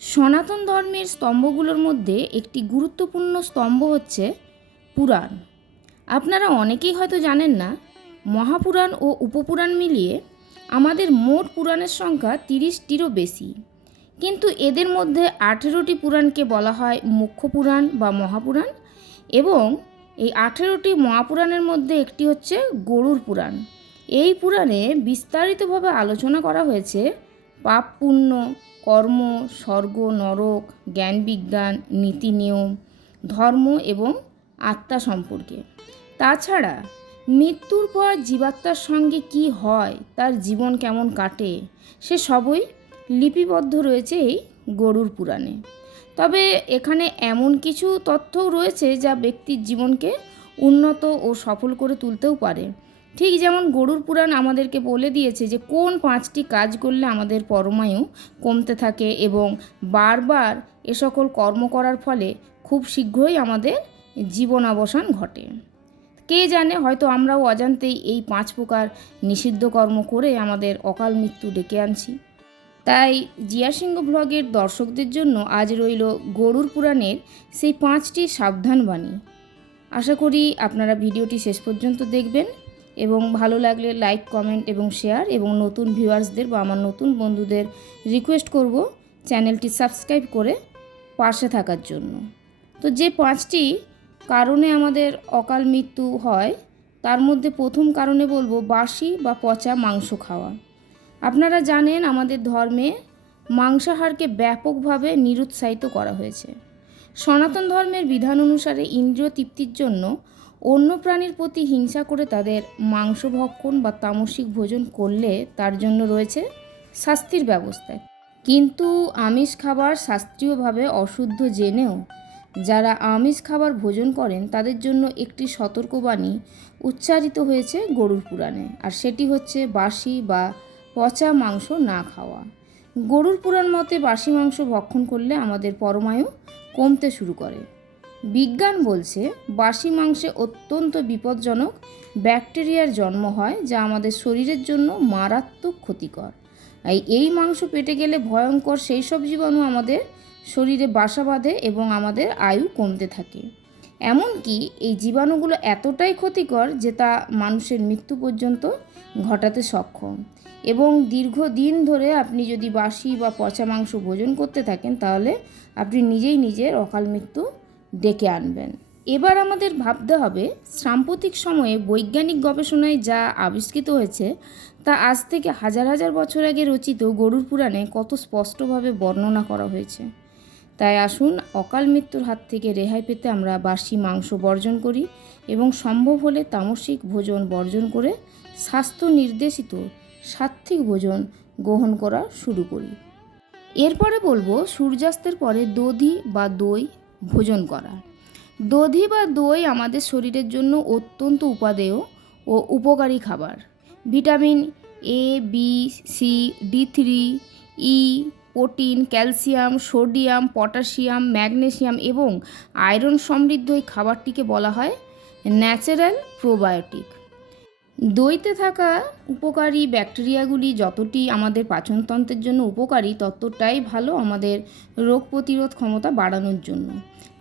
সনাতন ধর্মের স্তম্ভগুলোর মধ্যে একটি গুরুত্বপূর্ণ স্তম্ভ হচ্ছে পুরাণ। আপনারা অনেকেই হয়তো জানেন না, মহাপুরাণ ও উপপুরাণ মিলিয়ে আমাদের মোট পুরাণের সংখ্যা তিরিশটিরও বেশি। কিন্তু এদের মধ্যে আঠেরোটি পুরাণকে বলা হয় মুখ্য পুরাণ বা মহাপুরাণ এবং এই আঠেরোটি মহাপুরাণের মধ্যে একটি হচ্ছে গরুর পুরাণ। এই পুরাণে বিস্তারিতভাবে আলোচনা করা হয়েছে পাপ পুণ্য কর্ম, স্বর্গ, নরক জ্ঞান বিজ্ঞান নীতি নিয়ম ধর্ম এবং আত্মা সম্পর্কে। তাছাড়া, মৃত্যুর পর জীবাত্মার সঙ্গে কি হয়, তার জীবন কেমন কাটে, সে সবই লিপিবদ্ধ রয়েছে এই গরুর পুরাণে। তবে এখানে এমন কিছু তথ্যও রয়েছে যা ব্যক্তির জীবনকে উন্নত ও সফল করে তুলতেও পারে। ঠিক যেমন গরুর পুরাণ আমাদেরকে বলে দিয়েছে যে, কোন পাঁচটি কাজ করলে আমাদের পরমায়ু কমতে থাকে এবং বারবার এ সকল কর্ম করার ফলে খুব শীঘ্রই আমাদের জীবনাবসান ঘটে। কে জানে, হয়তো আমরাও অজান্তেই এই পাঁচ প্রকার নিষিদ্ধ কর্ম করে আমাদের অকাল মৃত্যু ডেকে আনছি। তাই জিয়া সিংহ ব্লগের দর্শকদের জন্য আজ রইল গরুর পুরাণের সেই পাঁচটি সাবধান বাণী। আশা করি আপনারা ভিডিওটি শেষ পর্যন্ত দেখবেন। এবং ভালো লাগলে লাইক কমেন্ট এবং শেয়ার এবং নতুন ভিউয়ার্সদের বা আমার নতুন বন্ধুদের রিকোয়েস্ট করব চ্যানেলটি সাবস্ক্রাইব করে পাশে থাকার জন্য। তো যে পাঁচটি কারণে আমাদের অকাল মৃত্যু হয়, তার মধ্যে প্রথম কারণে বলব বাসি বা পচা মাংস খাওয়া। আপনারা জানেন আমাদের ধর্মে মাংসাহারকে ব্যাপকভাবে নিরুৎসাহিত করা হয়েছে। সনাতন ধর্মের বিধান অনুসারে ইন্দ্রিয় তৃপ্তির জন্য অন্য প্রাণীর প্রতি হিংসা করে তাদের মাংস ভক্ষণ বা তামসিক ভোজন করলে তার জন্য রয়েছে শাস্তির ব্যবস্থা। কিন্তু আমিষ খাবার শাস্ত্রীয়ভাবে অশুদ্ধ জেনেও যারা আমিষ খাবার ভোজন করেন, তাদের জন্য একটি সতর্কবাণী উচ্চারিত হয়েছে গরুর পুরাণে, আর সেটি হচ্ছে বাসি বা পচা মাংস না খাওয়া। গরুর পুরাণ মতে বাসি মাংস ভক্ষণ করলে আমাদের পরমায়ু কমতে শুরু করে। বিজ্ঞান বলছে, বাসি মাংসে অত্যন্ত বিপজ্জনক ব্যাকটেরিয়ার জন্ম হয় যা আমাদের শরীরের জন্য মারাত্মক ক্ষতিকর। এই মাংস পেটে গেলে ভয়ঙ্কর সেই সব জীবাণু আমাদের শরীরে বাসা বাঁধে এবং আমাদের আয়ু কমতে থাকে। এমনকি এই জীবাণুগুলো এতটাই ক্ষতিকর যে তা মানুষের মৃত্যু পর্যন্ত ঘটাতে সক্ষম। এবং দীর্ঘদিন ধরে আপনি যদি বাসি বা পচা মাংস ভোজন করতে থাকেন, তাহলে আপনি নিজেই নিজের অকাল মৃত্যু ডেকে আনবেন। এবার আমাদের ভাবতে হবে, সাম্প্রতিক সময়ে বৈজ্ঞানিক গবেষণায় যা আবিষ্কৃত হয়েছে, তা আজ থেকে হাজার হাজার বছর আগে রচিত গরুর পুরাণে কত স্পষ্টভাবে বর্ণনা করা হয়েছে। তাই আসুন, অকাল মৃত্যুর হাত থেকে রেহাই পেতে আমরা বাসি মাংস বর্জন করি এবং সম্ভব হলে তামসিক ভোজন বর্জন করে স্বাস্থ্য নির্দেশিত সাত্ত্বিক ভোজন গ্রহণ করা শুরু করি। এরপরে বলব, সূর্যাস্তের পরে দধি বা দই ভোজন করা দধি বা দই আমাদের শরীরের জন্য অত্যন্ত উপাদেয় ও উপকারী খাবার। Vitamin A B C D three E protein, calcium, sodium, potassium, magnesium এবং আয়রন সমৃদ্ধ এই খাবারটিকে বলা হয় ন্যাচারাল প্রোবায়োটিক। দইতে থাকা উপকারী ব্যাকটেরিয়াগুলি যতটি আমাদের পাচনতন্ত্রের জন্য উপকারী, ততটাই ভালো আমাদের রোগ প্রতিরোধ ক্ষমতা বাড়ানোর জন্য।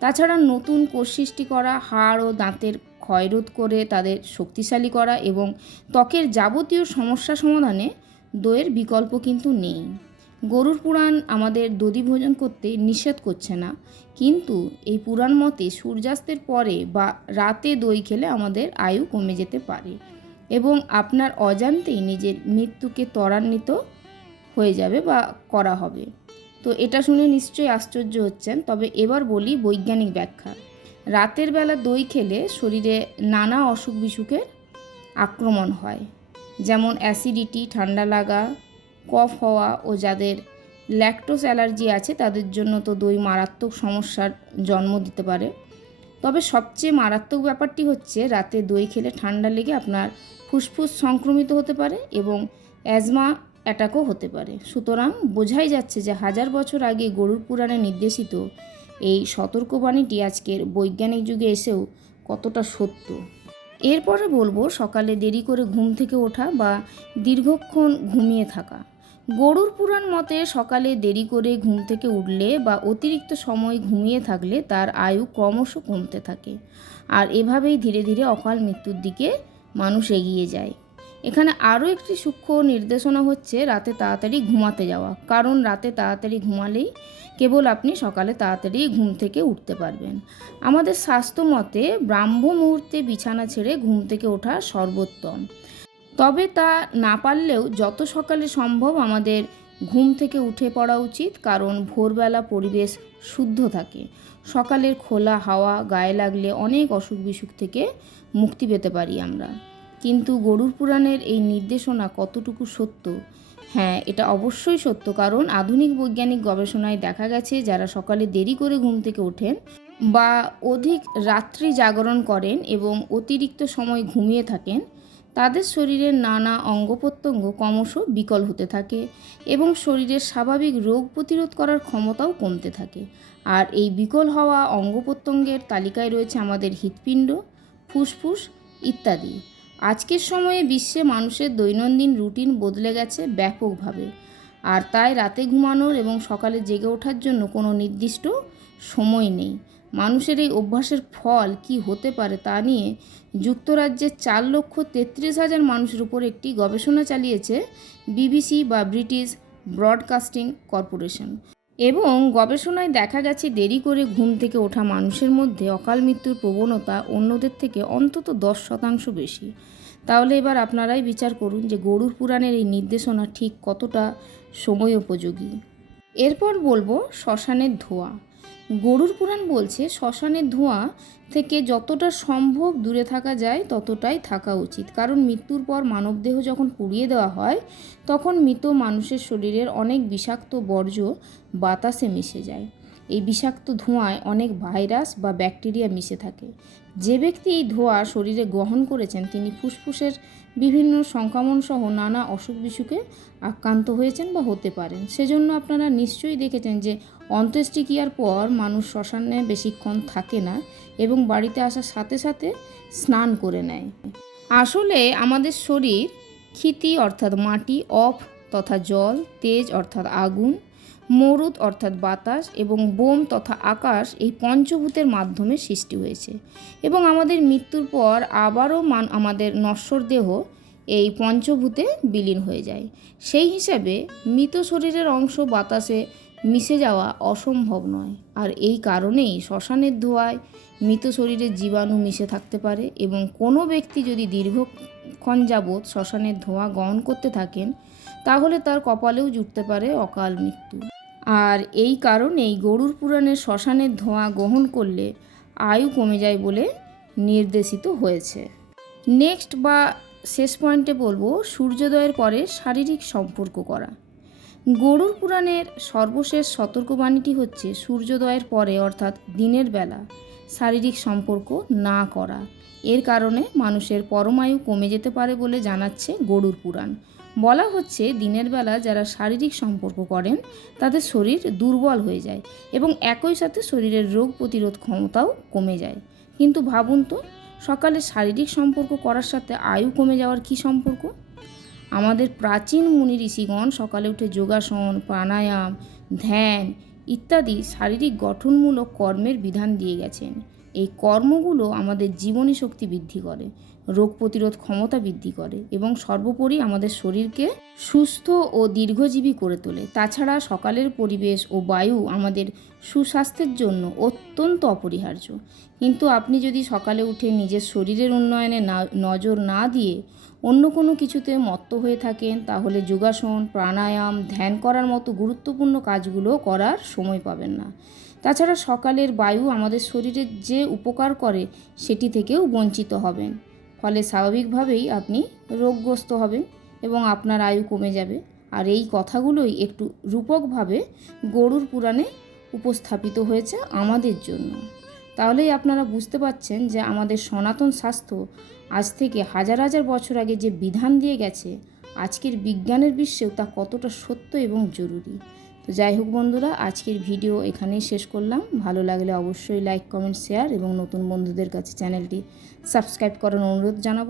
তাছাড়া নতুন কোষ সৃষ্টি করা, হাড় ও দাঁতের ক্ষয়রোধ করে তাদের শক্তিশালী করা এবং ত্বকের যাবতীয় সমস্যা সমাধানে দইয়ের বিকল্প কিন্তু নেই। গরুর পুরাণ আমাদের দধি ভোজন করতে নিষেধ করছে না, কিন্তু এই পুরাণ মতে সূর্যাস্তের পরে বা রাতে দই খেলে আমাদের আয়ু কমে যেতে পারে। এবং আপনার অজান্তেই নিজের মৃত্যুকে ত্বরান্বিত হয়ে যাবে বা করা হবে। তো এটা শুনে নিশ্চয়ই আশ্চর্য হচ্ছেন, তবে এবার বলি বৈজ্ঞানিক ব্যাখ্যা। রাতের বেলা দই খেলে শরীরে নানা অসুখ বিসুখের আক্রমণ হয়, যেমন অ্যাসিডিটি, ঠান্ডা লাগা, কফ হওয়া ও যাদের ল্যাকটোস অ্যালার্জি আছে তাদের জন্য তো দই মারাত্মক সমস্যার জন্ম দিতে পারে। তবে সবচেয়ে মারাত্মক ব্যাপারটি হচ্ছে রাতে দই খেলে ঠান্ডা লেগে আপনার ফুসফুস সংক্রমিত হতে পারে এবং অ্যাজমা অ্যাটাকও হতে পারে। সুতরাং বোঝাই যাচ্ছে যে হাজার বছর আগে গরুর পুরাণে নির্দেশিত এই সতর্কবাণীটি আজকের বৈজ্ঞানিক যুগে এসেও কতটা সত্য। এরপরে বলব সকালে দেরি করে ঘুম থেকে ওঠা বা দীর্ঘক্ষণ ঘুমিয়ে থাকা। গরুর পুরাণ মতে সকালে দেরি করে ঘুম থেকে উঠলে বা অতিরিক্ত সময় ঘুমিয়ে থাকলে তার আয়ু ক্রমশ কমতে থাকে। আর এভাবেই ধীরে ধীরে অকাল মৃত্যুর দিকে মানুষ এগিয়ে যায়। এখানে আরও একটি সূক্ষ্ম নির্দেশনা হচ্ছে রাতে তাড়াতাড়ি ঘুমাতে যাওয়া। কারণ রাতে তাড়াতাড়ি ঘুমালেই কেবল আপনি সকালে তাড়াতাড়ি ঘুম থেকে উঠতে পারবেন। আমাদের স্বাস্থ্য মতে ব্রাহ্ম মুহূর্তে বিছানা ছেড়ে ঘুম থেকে ওঠা সর্বোত্তম। তবে তা না পারলেও যত সকালে সম্ভব আমাদের ঘুম থেকে উঠে পড়া উচিত, কারণ ভোরবেলা পরিবেশ শুদ্ধ থাকে। সকালের খোলা হাওয়া গায়ে লাগলে অনেক অসুখ বিসুখ থেকে মুক্তি পেতে পারি আমরা। কিন্তু গরুর পুরাণের এই নির্দেশনা কতটুকু সত্য? হ্যাঁ এটা অবশ্যই সত্য। কারণ আধুনিক বৈজ্ঞানিক গবেষণায় দেখা গেছে, যারা সকালে দেরি করে ঘুম থেকে ওঠেন বা অধিক রাত্রি জাগরণ করেন এবং অতিরিক্ত সময় ঘুমিয়ে থাকেন, তাদের শরীরের নানা অঙ্গ প্রত্যঙ্গ ক্রমশ বিকল হতে থাকে এবং শরীরের স্বাভাবিক রোগ প্রতিরোধ করার ক্ষমতাও কমতে থাকে। আর এই বিকল হওয়া অঙ্গ প্রত্যঙ্গের তালিকায় রয়েছে আমাদের হৃৎপিণ্ড, ফুসফুস ইত্যাদি। আজকের সময়ে বিশ্বে মানুষের দৈনন্দিন রুটিন বদলে গেছে ব্যাপকভাবে। আর তাই রাতে ঘুমানোর এবং সকালে জেগে ওঠার জন্য কোনো নির্দিষ্ট সময় নেই। মানুষের এই অভ্যাসের ফল কি হতে পারে তা নিয়ে যুক্তরাজ্যের চার লক্ষ তেত্রিশ হাজার মানুষের উপর একটি গবেষণা চালিয়েছে বিবিসি বা ব্রিটিশ ব্রডকাস্টিং কর্পোরেশন। এবং গবেষণায় দেখা গেছে দেরি করে ঘুম থেকে ওঠা মানুষের মধ্যে অকাল মৃত্যুর প্রবণতা অন্যদের থেকে অন্তত দশ শতাংশ বেশি। তাহলে এবার আপনারাই বিচার করুন যে গরুর পুরাণের এই নির্দেশনা ঠিক কতটা সময় উপযোগী এরপর বলব শ্মশানের ধোঁয়া। গরুর পুরাণ বলছে, শ্মশানের ধোঁয়া থেকে যতটা সম্ভব দূরে থাকা যায়, ততটাই থাকা উচিত। কারণ মৃত্যুর পর মানবদেহ যখন পুড়িয়ে দেওয়া হয়, তখন মৃত মানুষের শরীরের অনেক বিষাক্ত বর্জ্য বাতাসে মিশে যায়। এই বিষাক্ত ধোঁয়ায় অনেক ভাইরাস বা ব্যাকটেরিয়া মিশে থাকে। যে ব্যক্তি এই ধোঁয়া শরীরে গ্রহণ করেছেন, তিনি ফুসফুসের বিভিন্ন সংক্রমণ সহ নানা অসুখ বিসুখে আক্রান্ত হয়েছেন বা হতে পারেন। সেজন্য আপনারা নিশ্চয়ই দেখেছেন যে অন্ত্যেষ্টিক্রিয়ার পর মানুষ শ্মশানে বেশিক্ষণ থাকে না এবং বাড়িতে আসার সাথে সাথে স্নান করে নেয়। আসলে আমাদের শরীর ক্ষিতি অর্থাৎ মাটি অফ তথা জল, তেজ অর্থাৎ আগুন মরুদ অর্থাৎ বাতাস এবং বোম তথা আকাশ এই পঞ্চভূতের মাধ্যমে সৃষ্টি হয়েছে। এবং আমাদের মৃত্যুর পর আবারও মান আমাদের নশ্বর দেহ এই পঞ্চভূতে বিলীন হয়ে যায়। সেই হিসাবে মৃত শরীরের অংশ বাতাসে মিশে যাওয়া অসম্ভব নয়। আর এই কারণেই শ্মশানের ধোঁয়ায় মৃত শরীরের জীবাণু মিশে থাকতে পারে এবং কোনো ব্যক্তি যদি দীর্ঘক্ষণ যাবৎ শ্মশানের ধোঁয়া গ্রহণ করতে থাকেন তাহলে তার কপালেও জুটতে পারে অকাল মৃত্যু। আর এই কারণেই গরুর পুরাণের শ্মশানের ধোঁয়া গ্রহণ করলে আয়ু কমে যায় বলে নির্দেশিত হয়েছে। নেক্সট বা শেষ পয়েন্টে বলব, সূর্যোদয়ের পরে শারীরিক সম্পর্ক করা। গরুর পুরাণের সর্বশেষ সতর্কবাণীটি হচ্ছে, সূর্যোদয়ের পরে অর্থাৎ দিনের বেলা শারীরিক সম্পর্ক না করা। এর কারণে মানুষের পরমায়ু কমে যেতে পারে বলে জানাচ্ছে গরুর পুরাণ। বলা হচ্ছে দিনের বেলা যারা শারীরিক সম্পর্ক করেন, তাদের শরীর দুর্বল হয়ে যায় এবং একই সাথে শরীরের রোগ প্রতিরোধ ক্ষমতাও কমে যায়। কিন্তু ভাবুন তো, সকালে শারীরিক সম্পর্ক করার সাথে আয়ু কমে যাওয়ার কী সম্পর্ক? আমাদের প্রাচীন মুনি ঋষিগণ সকালে উঠে যোগাসন, প্রাণায়াম, ধ্যান ইত্যাদি শারীরিক গঠনমূলক কর্মের বিধান দিয়ে গেছেন। এই কর্মগুলো আমাদের জীবনী শক্তি বৃদ্ধি করে। রোগ প্রতিরোধ ক্ষমতা বৃদ্ধি করে এবং সর্বোপরি আমাদের শরীরকে সুস্থ ও দীর্ঘজীবী করে তোলে। তাছাড়া সকালের পরিবেশ ও বায়ু আমাদের সুস্বাস্থ্যের জন্য অত্যন্ত অপরিহার্য। কিন্তু আপনি যদি সকালে উঠে নিজের শরীরের উন্নয়নে না, নজর না দিয়ে অন্য কোনো কিছুতে মত্ত হয়ে থাকেন, তাহলে যোগাসন, প্রাণায়াম, ধ্যান করার মতো গুরুত্বপূর্ণ কাজগুলো করার সময় পাবেন না। তাছাড়া সকালের বায়ু আমাদের শরীরের যে উপকার করে, সেটি থেকেও বঞ্চিত হবেন। ফলে স্বাভাবিকভাবেই আপনি রোগগ্রস্ত হবেন এবং আপনার আয়ু কমে যাবে। আর এই কথাগুলোই একটু রূপকভাবে গরুর পুরাণে উপস্থাপিত হয়েছে আমাদের জন্য। তাহলেই আপনারা বুঝতে পারছেন যে আমাদের সনাতন স্বাস্থ্য আজ থেকে হাজার হাজার বছর আগে যে বিধান দিয়ে গেছে, আজকের বিজ্ঞানের বিশ্বেও তা কতটা সত্য এবং জরুরি। তো যাই হোক বন্ধুরা, আজকের ভিডিও এখানেই শেষ করলাম। ভালো লাগলে অবশ্যই লাইক কমেন্ট শেয়ার এবং নতুন বন্ধুদের কাছে চ্যানেলটি সাবস্ক্রাইব করার অনুরোধ জানাব।